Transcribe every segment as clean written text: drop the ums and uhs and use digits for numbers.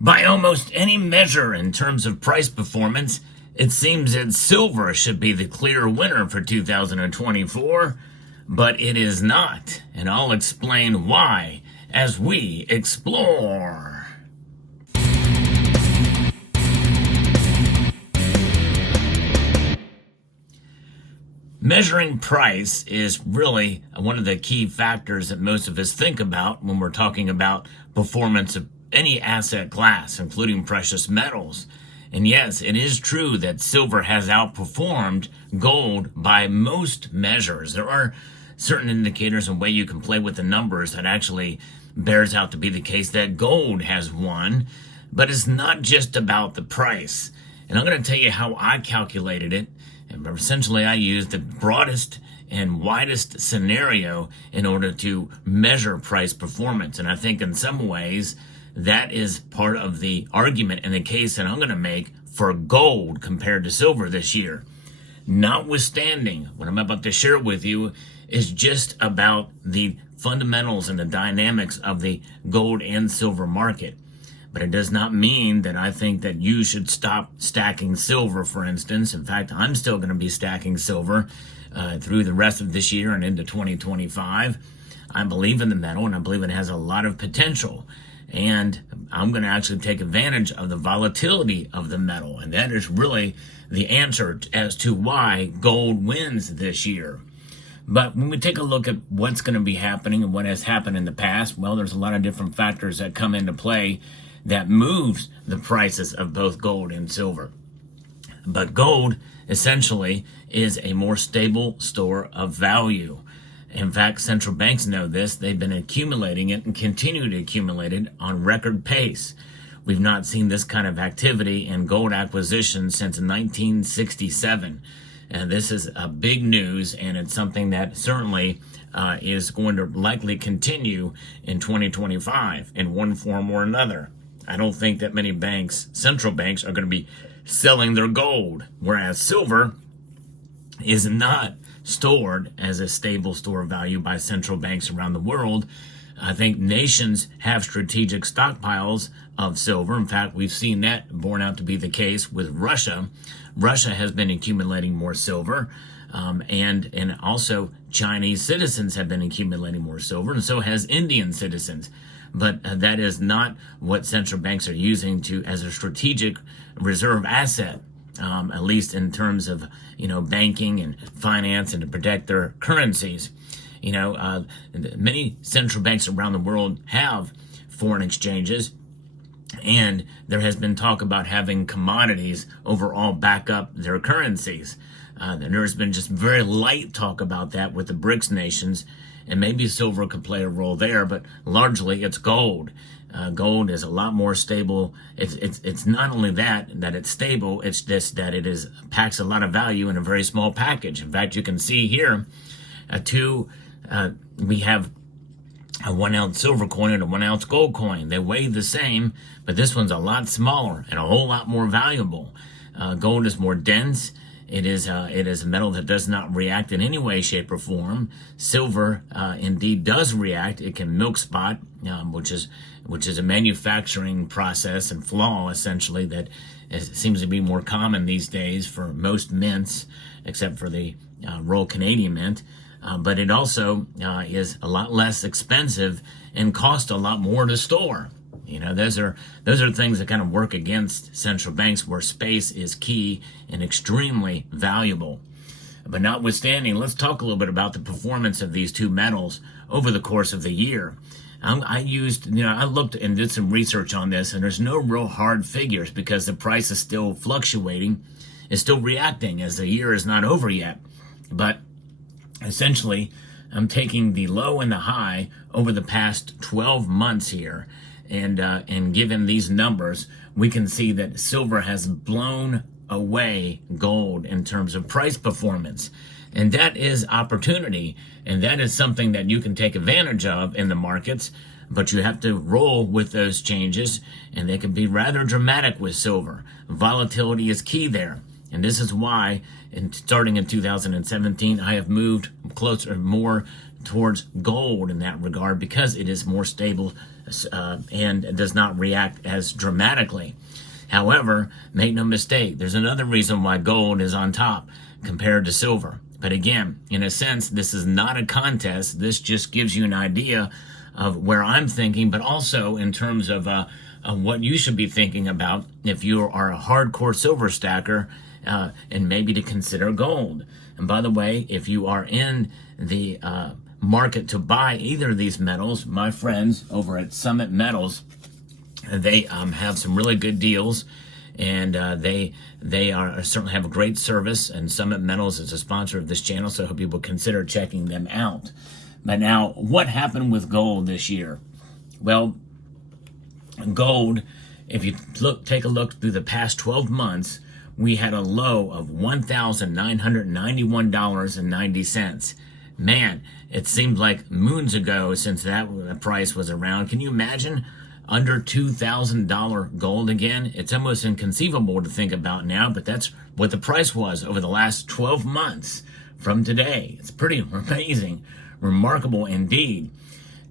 By almost any measure in terms of price performance, it seems that silver should be the clear winner for 2024, but it is not, and I'll explain why as we explore. Measuring price is really one of the key factors that most of us think about when we're talking about performance of any asset class, including precious metals. And yes, it is true that silver has outperformed gold by most measures. There are certain indicators and way you can play with the numbers that actually bears out to be the case that gold has won, but it's not just about the price. And I'm going to tell you how I calculated it. And essentially, I used the broadest and widest scenario in order to measure price performance. And I think in some ways, that is part of the argument and the case that I'm going to make for gold compared to silver this year. Notwithstanding, what I'm about to share with you is just about the fundamentals and the dynamics of the gold and silver market. But it does not mean that I think that you should stop stacking silver, for instance. In fact, I'm still going to be stacking silver through the rest of this year and into 2025. I believe in the metal, and I believe it has a lot of potential. And I'm going to actually take advantage of the volatility of the metal. And that is really the answer as to why gold wins this year. But when we take a look at what's going to be happening and what has happened in the past, well, there's a lot of different factors that come into play that moves the prices of both gold and silver. But gold essentially is a more stable store of value. In fact, central banks know this. They've been accumulating it and continue to accumulate it on record pace. We've not seen this kind of activity in gold acquisition since 1967. And this is a big news, and it's something that certainly is going to likely continue in 2025 in one form or another. I don't think that many banks, central banks, are going to be selling their gold, whereas silver is not stored as a stable store of value by central banks around the world. I think nations have strategic stockpiles of silver. In fact, we've seen that borne out to be the case with Russia. Russia has been accumulating more silver, and also Chinese citizens have been accumulating more silver, and so has Indian citizens. But that is not what central banks are using as a strategic reserve asset, at least in terms of, banking and finance and to protect their currencies. Many central banks around the world have foreign exchanges, and there has been talk about having commodities overall back up their currencies. There's been just very light talk about that with the BRICS nations, and maybe silver could play a role there, but largely it's gold. Gold is a lot more stable. It's not only that it's stable, it's just that it packs a lot of value in a very small package. In fact, you can see here, we have a 1 ounce silver coin and a 1 ounce gold coin. They weigh the same, but this one's a lot smaller and a whole lot more valuable. Gold is more dense. It is a metal that does not react in any way, shape, or form. Silver indeed does react. It can milk spot, which is a manufacturing process and flaw essentially that seems to be more common these days for most mints, except for the Royal Canadian Mint. But it also is a lot less expensive and costs a lot more to store. Those are things that kind of work against central banks, where space is key and extremely valuable. But notwithstanding, let's talk a little bit about the performance of these two metals over the course of the year. I looked and did some research on this, and there's no real hard figures because the price is still fluctuating, is still reacting as the year is not over yet. But essentially, I'm taking the low and the high over the past 12 months here. And given these numbers, we can see that silver has blown away gold in terms of price performance. And that is opportunity. And that is something that you can take advantage of in the markets. But you have to roll with those changes. And they can be rather dramatic with silver. Volatility is key there. And this is why, starting in 2017, I have moved more towards gold in that regard because it is more stable and does not react as dramatically. However, make no mistake, there's another reason why gold is on top compared to silver. But again, in a sense, this is not a contest. This just gives you an idea of where I'm thinking, but also in terms of what you should be thinking about if you are a hardcore silver stacker, and maybe to consider gold. And by the way, if you are in the market to buy either of these metals, my friends over at Summit Metals, they have some really good deals, and they are certainly have a great service. And Summit Metals is a sponsor of this channel, so I hope you will consider checking them out. But now, what happened with gold this year? Well, gold, if you take a look through the past 12 months, we had a low of $1,991.90. Man, it seemed like moons ago since that price was around. Can you imagine under $2,000 gold again? It's almost inconceivable to think about now, but that's what the price was over the last 12 months from today. It's pretty amazing, remarkable indeed.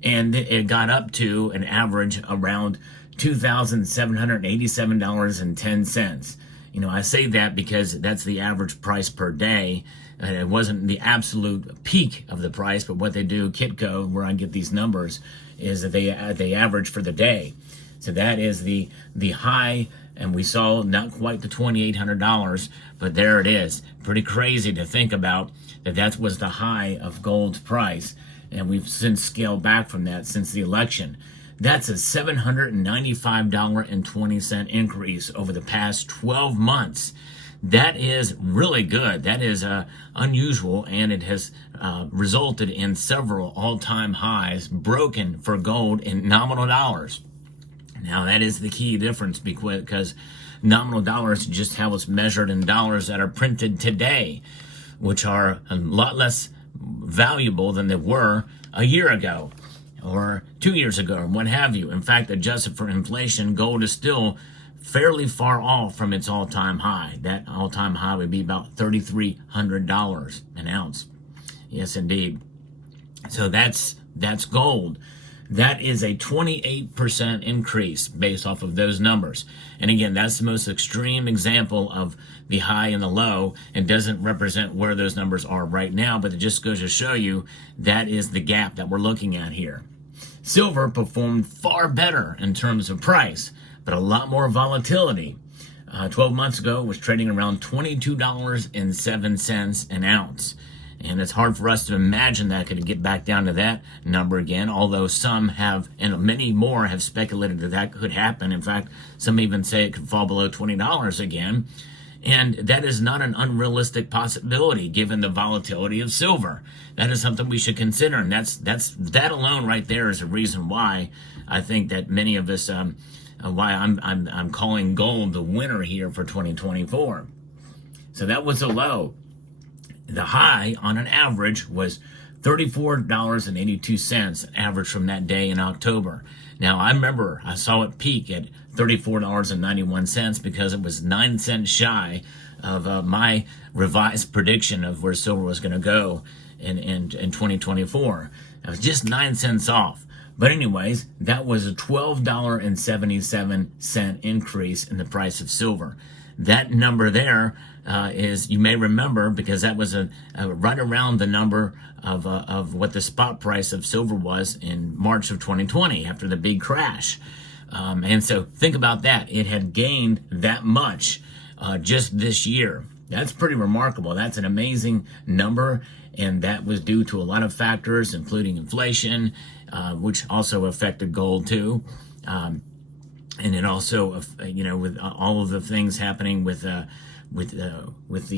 And it got up to an average around $2,787.10. You know, I say that because that's the average price per day. It wasn't the absolute peak of the price, but what they do, Kitco, where I get these numbers, is that they average for the day. So that is the high, and we saw not quite the $2,800, but there it is. Pretty crazy to think about that was the high of gold's price, and we've since scaled back from that since the election. That's a $795.20 increase over the past 12 months. That is really good. That is unusual, and it has resulted in several all-time highs broken for gold in nominal dollars. Now, that is the key difference because nominal dollars is just how it's measured in dollars that are printed today, which are a lot less valuable than they were a year ago or 2 years ago, or what have you. In fact, adjusted for inflation, gold is still fairly far off from its all-time high. That all-time high would be about $3,300 an ounce. Yes, indeed. So that's gold. That is a 28% increase based off of those numbers. And again, that's the most extreme example of the high and the low, and doesn't represent where those numbers are right now, but it just goes to show you that is the gap that we're looking at here. Silver performed far better in terms of price, but a lot more volatility. 12 months ago, it was trading around $22.07 an ounce. And it's hard for us to imagine that could get back down to that number again, although some have, and many more have speculated that that could happen. In fact, some even say it could fall below $20 again. And that is not an unrealistic possibility given the volatility of silver. That is something we should consider, and that alone right there is a reason why I think that many of us, why I'm calling gold the winner here for 2024. So that was a low. The high on an average was $34.82, average from that day in October. Now, I remember I saw it peak at $34.91 because it was 9 cents shy of my revised prediction of where silver was going to go in 2024. It was just 9 cents off. But anyways, that was a $12.77 increase in the price of silver. That number there is, you may remember, because that was right around the number of what the spot price of silver was in March of 2020 after the big crash. And so think about that. It had gained that much just this year. That's pretty remarkable. That's an amazing number, and that was due to a lot of factors, including inflation, which also affected gold too. And it also, with all of the things happening with the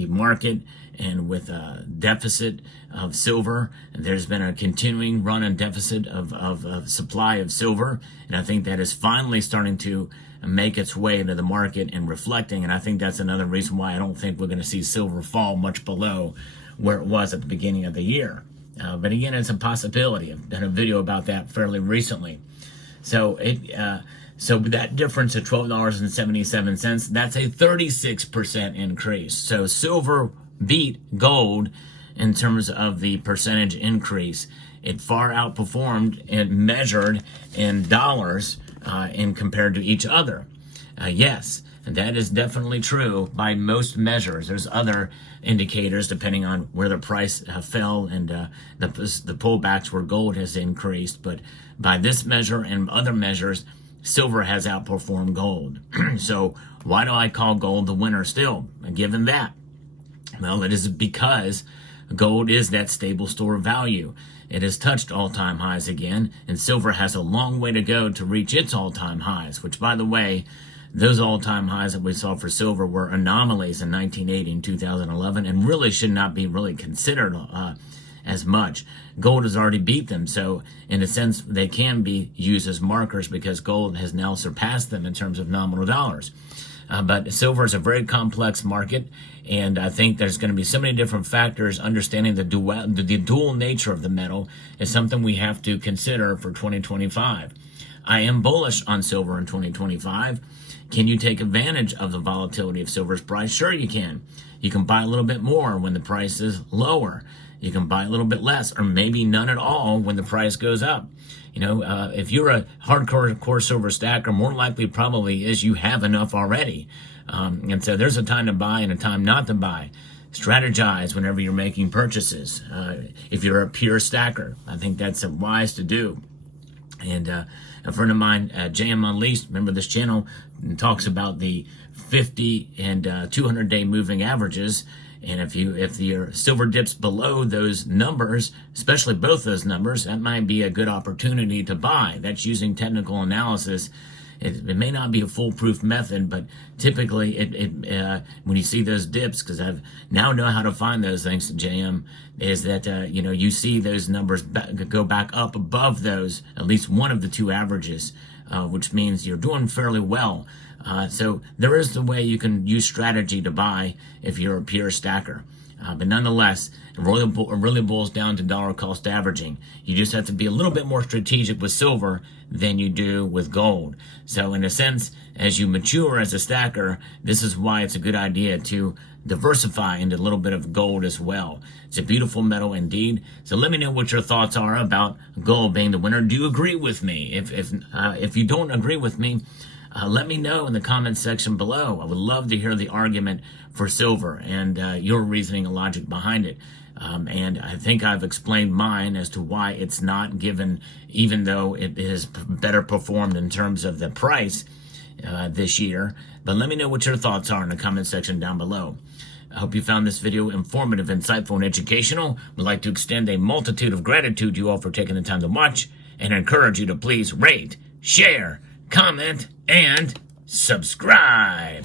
market and with deficit of silver, there's been a continuing run and deficit of supply of silver, and I think that is finally starting to make its way into the market and reflecting. And I think that's another reason why I don't think we're going to see silver fall much below where it was at the beginning of the year. But again, it's a possibility. I've done a video about that fairly recently. So that difference of $12.77, that's a 36% increase. So silver beat gold in terms of the percentage increase. it far outperformed and measured in dollars and compared to each other. Yes, and that is definitely true by most measures. There's other indicators depending on where the price fell and the pullbacks where gold has increased. But by this measure and other measures, silver has outperformed gold. So why do I call gold the winner still, given that? Well, it is because gold is that stable store of value. It has touched all-time highs again, and silver has a long way to go to reach its all-time highs, which, by the way, those all-time highs that we saw for silver were anomalies in 1980 and 2011 and really should not be really considered as much. Gold has already beat them, so in a sense, they can be used as markers because gold has now surpassed them in terms of nominal dollars. But silver is a very complex market, and I think there's going to be so many different factors. Understanding the dual nature of the metal is something we have to consider for 2025. I am bullish on silver in 2025. Can you take advantage of the volatility of silver's price? Sure you can. You can buy a little bit more when the price is lower. You can buy a little bit less, or maybe none at all when the price goes up. You know, if you're a hardcore silver stacker, more likely probably is you have enough already. And so there's a time to buy and a time not to buy. Strategize whenever you're making purchases. If you're a pure stacker, I think that's wise to do. And a friend of mine, JM Unleashed, remember this channel, talks about the 50 and 200-day moving averages. And if your silver dips below those numbers, especially both those numbers, that might be a good opportunity to buy. That's using technical analysis. It may not be a foolproof method, but typically when you see those dips, because I've now know how to find those thanks to JM, is that you see those numbers go back up above those, at least one of the two averages, which means you're doing fairly well. So there is the way you can use strategy to buy if you're a pure stacker. But nonetheless, it really boils down to dollar cost averaging. You just have to be a little bit more strategic with silver than you do with gold. So in a sense, as you mature as a stacker, this is why it's a good idea to diversify into a little bit of gold as well. It's a beautiful metal indeed. So let me know what your thoughts are about gold being the winner. Do you agree with me? If you don't agree with me, let me know in the comments section below. I would love to hear the argument for silver and your reasoning and logic behind it. And I think I've explained mine as to why it's not given, even though it is better performed in terms of the price this year. But let me know what your thoughts are in the comment section down below. I hope you found this video informative, insightful, and educational. We'd like to extend a multitude of gratitude to you all for taking the time to watch and encourage you to please rate, share, comment, and subscribe.